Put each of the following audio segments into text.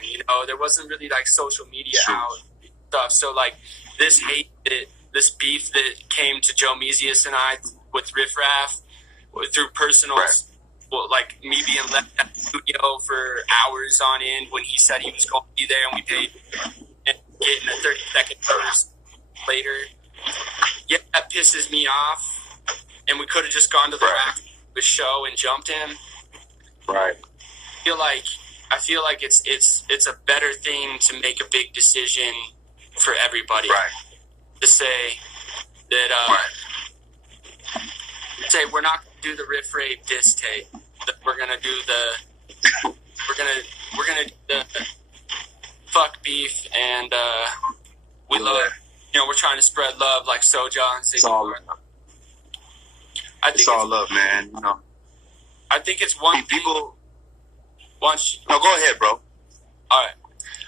time, you know, there wasn't really like social media out and stuff. So like this this beef that came to Jomeezius and I with Riff Raff through personals, well, like me being left at the studio for hours on end when he said he was going to be there, and we paid and getting a 30-second verse later. Yeah, that pisses me off, and we could have just gone to the show and jumped him. Right. I feel like it's a better thing to make a big decision for everybody. Right. To say that say we're not gonna do the Riff Raff diss tape. That we're gonna do the fuck beef, and we love, you know, we're trying to spread love like Soja and It's all love. It's all love, man. You know, I think it's one people. No, go ahead, bro. All right.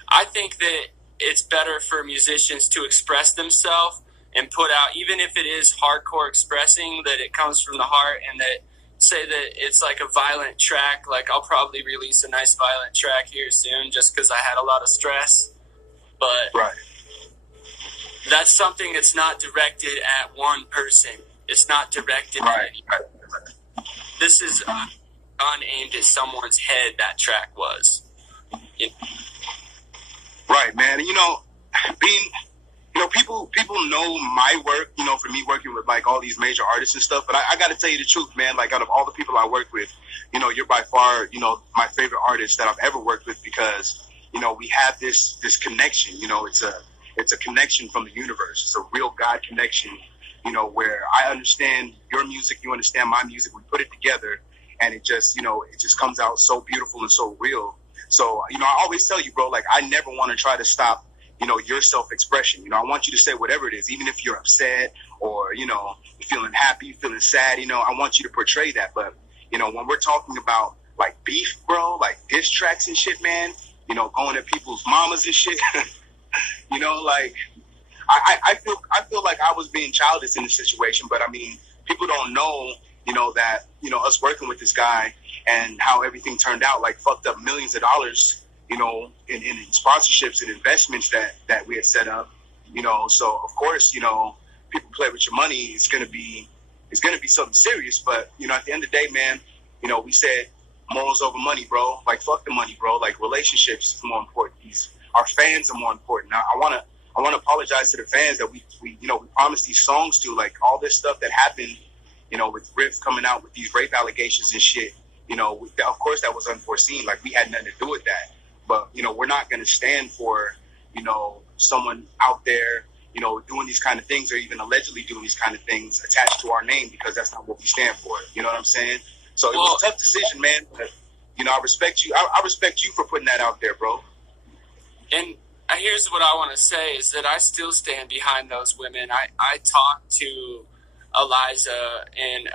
I think that it's better for musicians to express themselves and put out, even if it is hardcore expressing, that it comes from the heart, and that say that it's like a violent track. Like I'll probably release a nice violent track here soon just because I had a lot of stress. But that's something that's not directed at one person. It's not directed at anyone. This is unaimed at someone's head, that track was. You know? Right, man. You know, people know my work, you know, for me working with like all these major artists and stuff, but I got to tell you the truth, man. Like out of all the people I work with, you know, you're by far, you know, my favorite artist that I've ever worked with, because, you know, we have this connection. You know, it's a connection from the universe. It's a real God connection, you know, where I understand your music, you understand my music. We put it together, and it just, you know, it just comes out so beautiful and so real. So, you know, I always tell you, bro, like I never want to try to stop, you know, your self-expression. You know, I want you to say whatever it is, even if you're upset or, you know, you're feeling happy, you're feeling sad, you know, I want you to portray that. But, you know, when we're talking about like beef, bro, like diss tracks and shit, man, you know, going at people's mamas and shit, you know, like I feel like I was being childish in this situation. But I mean, people don't know, you know, that, you know, us working with this guy and how everything turned out, like fucked up millions of dollars, you know, in sponsorships and investments that we had set up, you know. So of course, you know, people play with your money. It's gonna be something serious. But you know, at the end of the day, man, you know, we said morals over money, bro. Like fuck the money, bro. Like relationships is more important. Our fans are more important. Now, I wanna apologize to the fans that we promised these songs to, like all this stuff that happened, you know, with Riff coming out with these rape allegations and shit. You know, of course that was unforeseen. Like we had nothing to do with that. But, you know, we're not going to stand for, you know, someone out there, you know, doing these kind of things, or even allegedly doing these kind of things attached to our name, because that's not what we stand for. You know what I'm saying? So it was a tough decision, man. But, you know, I respect you. I respect you for putting that out there, bro. And here's what I want to say is that I still stand behind those women. I talked to Eliza, and,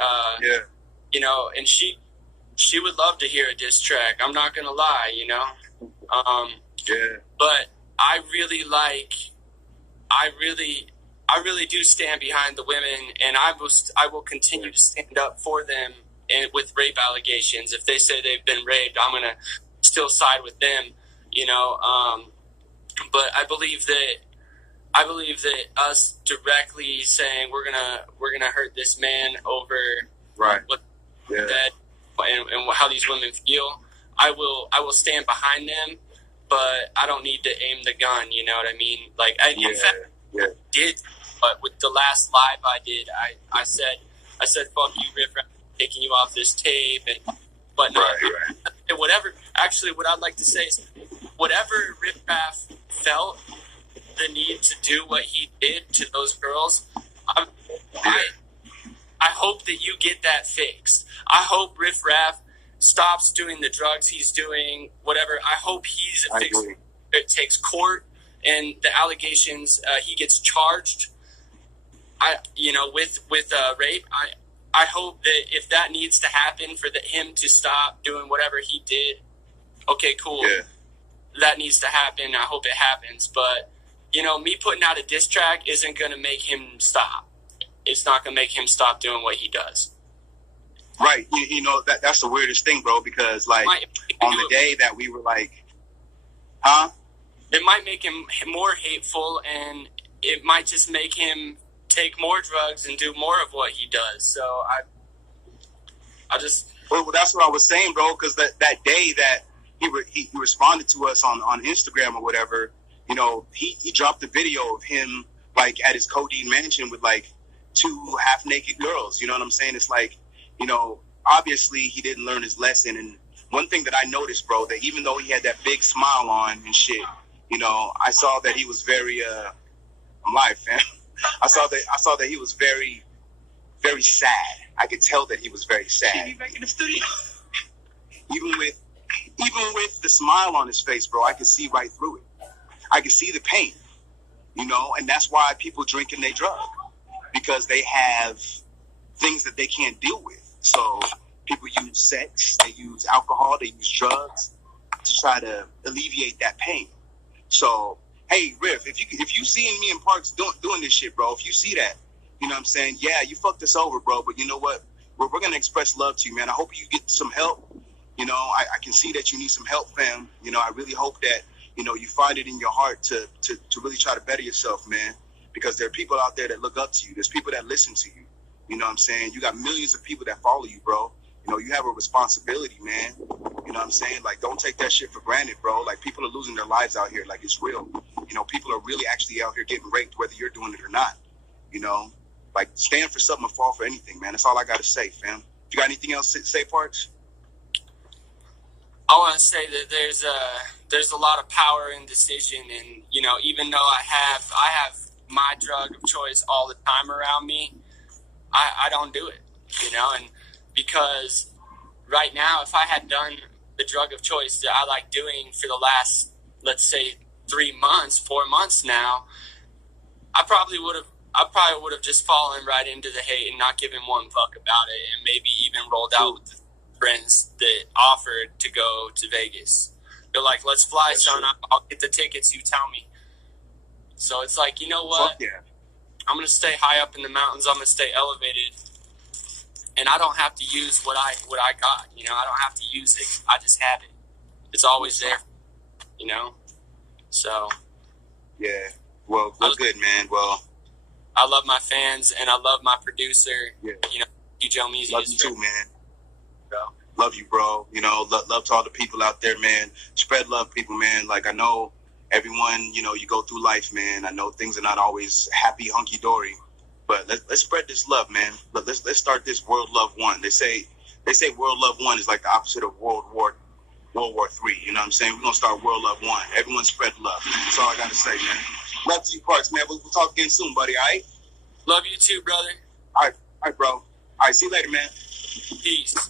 you know, and she would love to hear a diss track. I'm not going to lie, you know. But I really do stand behind the women, and I will continue to stand up for them, and with rape allegations. If they say they've been raped, I'm gonna still side with them, you know. But I believe that us directly saying we're gonna hurt this man over what that and how these women feel, I will stand behind them, but I don't need to aim the gun. You know what I mean? Like I did, but with the last live I did, I said fuck you, Riff Raff, taking you off this tape and whatnot. And whatever. Actually, what I'd like to say is, whatever Riff Raff felt the need to do what he did to those girls, I hope that you get that fixed. I hope Riff Raff stops doing the drugs he's doing, whatever. I hope he's fixed. It takes court and the allegations, he gets charged. With rape. I hope that if that needs to happen for him to stop doing whatever he did, okay, cool. Yeah. That needs to happen. I hope it happens. But, you know, me putting out a diss track isn't going to make him stop. It's not going to make him stop doing what he does. Right. You know, that's the weirdest thing, bro, because, like, on the day that we were like, Huh? It might make him more hateful, and it might just make him take more drugs and do more of what he does. So I just... Well, that's what I was saying, bro, because that day that he responded to us on Instagram or whatever, you know, he dropped a video of him, like, at his codeine mansion with, like, 2 half-naked girls. You know what I'm saying? It's like, you know, obviously he didn't learn his lesson. And one thing that I noticed, bro, that even though he had that big smile on and shit, you know, I saw that he was very, I'm live, fam. I saw that he was very, very sad. I could tell that he was very sad. Be back in the studio. Even with the smile on his face, bro, I could see right through it. I could see the pain, you know, and that's why people drink and they drug, because they have things that they can't deal with. So people use sex, they use alcohol, they use drugs to try to alleviate that pain. So, hey, Riff, if you seeing me in parks doing this shit, bro, if you see that, you know what I'm saying? Yeah, you fucked us over, bro, but you know what? We're going to express love to you, man. I hope you get some help. You know, I can see that you need some help, fam. You know, I really hope that, you know, you find it in your heart to really try to better yourself, man, because there are people out there that look up to you. There's people that listen to you. You know what I'm saying? You got millions of people that follow you, bro. You know, you have a responsibility, man. You know what I'm saying? Like, don't take that shit for granted, bro. Like, people are losing their lives out here. Like, it's real. You know, people are really actually out here getting raped, whether you're doing it or not. You know, like, stand for something or fall for anything, man. That's all I got to say, fam. You got anything else to say, Parks? I want to say that there's a lot of power in decision, and you know, even though I have my drug of choice all the time around me, I don't do it, you know, and because right now, if I had done the drug of choice that I like doing for the last, let's say, 4 months now, I probably would have just fallen right into the hate and not given one fuck about it, and maybe even rolled out with the friends that offered to go to Vegas. They're like, let's fly, son. I'll get the tickets, you tell me. So it's like, you know what? Fuck yeah. I'm going to stay high up in the mountains. I'm going to stay elevated. And I don't have to use what I got. You know, I don't have to use it. I just have it. It's always there, you know? So. Yeah. Well, good, man. Well, I love my fans, and I love my producer. Yeah. You know, Jomeezius. Love you too, man. Bro. Love you, bro. You know, love to all the people out there, man. Spread love, people, man. Like, I know everyone, you know, you go through life, man. I know things are not always happy, hunky-dory, but let's spread this love, man. Let's start this World Love One. They say World Love One is like the opposite of World War III. You know what I'm saying? We're going to start World Love One. Everyone spread love. That's all I got to say, man. Love to you, Parks, man. We'll talk again soon, buddy, all right? Love you too, brother. All right, bro. All right, see you later, man. Peace.